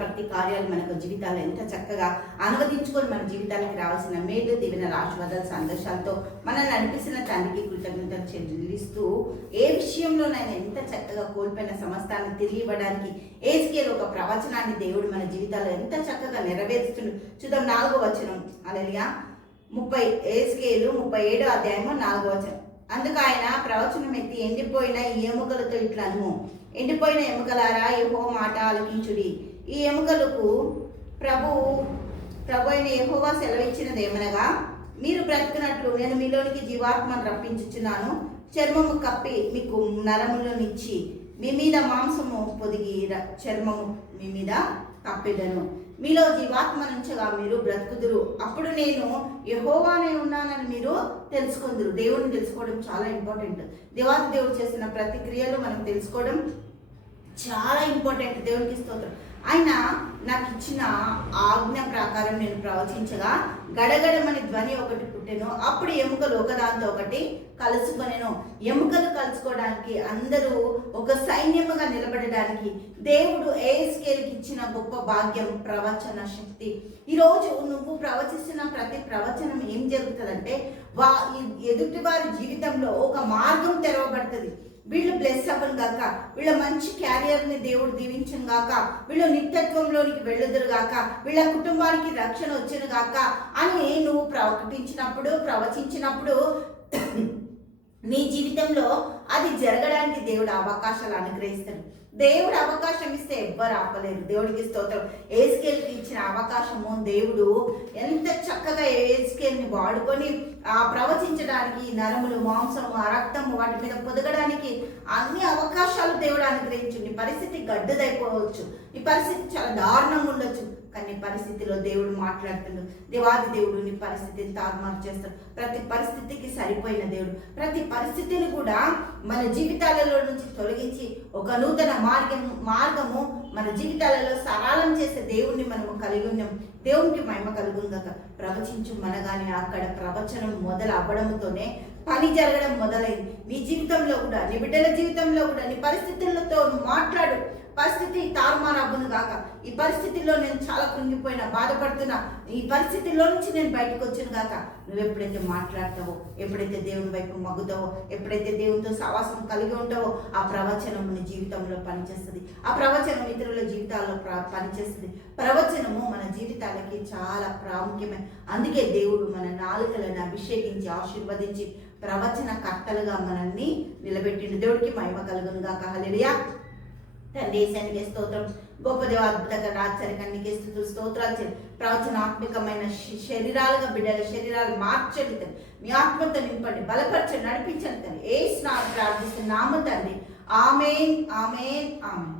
ప్రతి కార్యాలు మనకు జీవితాలు ఎంత చక్కగా అనువదించుకొని మన జీవితానికి రావాల్సిన మేలు దీవెన ఆశీర్వాదాల సంతోషాలతో మనల్ని నడిపిస్తున్న తండ్రికి కృతజ్ఞతలు చెల్లిస్తూ ఏ విషయంలోనైనా ఎంత చక్కగా కోల్పోయిన సమస్తాన్ని తిరిగి ఇవ్వడానికి ఏజ్కేలు ఒక ప్రవచనాన్ని దేవుడు మన జీవితాల్లో ఎంత చక్కగా నెరవేరుస్తుండు. చూద్దాం 4వ వచనం. హల్లెలూయా. 37వ అధ్యాయము 4వ వచనం. అందుకు ఆయన ప్రవచనం ఎత్తి, ఎండిపోయిన ఈ ఎముకలతో ఇట్లను, ఎండిపోయిన ఎముకలారా యెహోవా మాట ఆలకించుడి. ఈ ఎముకలకు ప్రభు అయిన యెహోవా సెలవిచ్చినది ఏమనగా, మీరు బ్రతికినట్లు నేను మీలోనికి జీవాత్మను రప్పించుచున్నాను. చర్మము కప్పి మీకు నరములనిచ్చి మీ మీద మాంసము పొదిగి చర్మము మీ మీద కప్పెదను. మీలో జీవాత్మ నుంచగా మీరు బ్రతుకుదురు. అప్పుడు నేను యెహోవానే ఉన్నానని మీరు తెలుసుకుందురు. దేవుడిని తెలుసుకోవడం చాలా ఇంపార్టెంట్. దేవాది దేవుడు చేసిన ప్రతి క్రియలు మనం తెలుసుకోవడం చాలా ఇంపార్టెంట్. దేవునికి స్తోత్రం. ఆయన నాకు ఇచ్చిన ఆజ్ఞ ప్రకారం నేను ప్రవచించగా గడగడమని ధ్వని ఒకటి పుట్టెను. అప్పుడు ఎముకలు ఒకదాంతో ఒకటి కలుసుకొనెను. ఎముకలు కలుసుకోవడానికి, అందరూ ఒక సైన్యముగా నిలబడడానికి దేవుడు ఏస్కేల్కి ఇచ్చిన గొప్ప భాగ్యం ప్రవచన శక్తి. ఈరోజు నువ్వు ప్రవచిస్తున్న ప్రతి ప్రవచనం ఏం జరుగుతుందంటే ఎదుటి వారి జీవితంలో ఒక మార్గం తెరవబడుతుంది. వీళ్ళు బ్లెస్ అవ్వను గాక, వీళ్ళ మంచి క్యారియర్ని దేవుడు దీవించను గాక, వీళ్ళు నిత్యత్వంలోనికి వెళ్ళుదురు గాక, వీళ్ళ కుటుంబానికి రక్షణ వచ్చును గాక అని నువ్వు ప్రవచించినప్పుడు నీ జీవితంలో అది జరగడానికి దేవుడు అవకాశాలు అనుగ్రహిస్తాడు. దేవుడు అవకాశం ఇస్తే ఎవ్వరు ఆపలేరు. దేవుడికి స్తోత్రం. ఏజ్కేల్కి ఇచ్చిన అవకాశము దేవుడు ఎంత చక్కగా ఏజ్కేల్ని వాడుకొని ప్రవచించడానికి, నరములు, మాంసము, రక్తము వాటి మీద పొదగడానికి అన్ని అవకాశాలు దేవుడు అనుగ్రహించు. నీ పరిస్థితి గడ్డదైపోవచ్చు, నీ పరిస్థితి చాలా దారుణంగా ఉండొచ్చు, కానీ పరిస్థితిలో దేవుడు మాట్లాడుతున్నాడు. దేవాది దేవుడు నీ పరిస్థితిని తారుమారు చేస్తాడు. ప్రతి పరిస్థితికి సరిపోయిన దేవుడు ప్రతి పరిస్థితిని కూడా మన జీవితాలలో నుంచి తొలగించి ఒక నూతన మార్గము మన జీవితాలలో సరళం చేసే దేవుణ్ణి మనము కలిగి ఉన్నాం. దేవునికి మహిమ కలుగుందాక. ప్రవచించు మనగానే అక్కడ ప్రవచనం మొదలు అవ్వడంతోనే పని జరగడం మొదలైంది. నీ జీవితంలో కూడా, నీ బిడ్డల జీవితంలో కూడా, నీ పరిస్థితులతో నువ్వు మాట్లాడు. పరిస్థితి తారుమారు అవ్వను గాక. ఈ పరిస్థితిలో నేను చాలా కృంగిపోయినా, బాధపడుతున్నా, ఈ పరిస్థితిలో నుంచి నేను బయటకు వచ్చాను గాక. నువ్వు ఎప్పుడైతే మాట్లాడతావో, ఎప్పుడైతే దేవుని వైపు మగ్గుతావో, ఎప్పుడైతే దేవునితో సహవాసం కలిగి ఉంటావో, ఆ ప్రవచనము నీ జీవితంలో పనిచేస్తుంది. ఆ ప్రవచనం ఇతరుల జీవితాల్లో పనిచేస్తుంది. ప్రవచనము మన జీవితాలకి చాలా ప్రాముఖ్యమే. అందుకే దేవుడు మన నాలుకలను అభిషేకించి ఆశీర్వదించి ప్రవచన కర్తలుగా మనల్ని నిలబెట్టిండు. దేవుడికి మహిమ కలుగును గాక. హల్లెలూయా. తండ్రి యేసయ్యకే స్తోత్రం. గొప్ప దేవ, అద్భుతంగా ఆశ్చర్యకరమైన స్తుతులు స్తోత్రాలు. ప్రవచనాత్మకమైన శరీరాలుగా బిడ్డల శరీరాలు మార్చండి. మీ ఆత్మతో నింపండి, బలపరచండి, నడిపించండి. యేసు నామమున ప్రార్థిస్తున్నాము తండ్రి. ఆమేన్, ఆమేన్, ఆమేన్.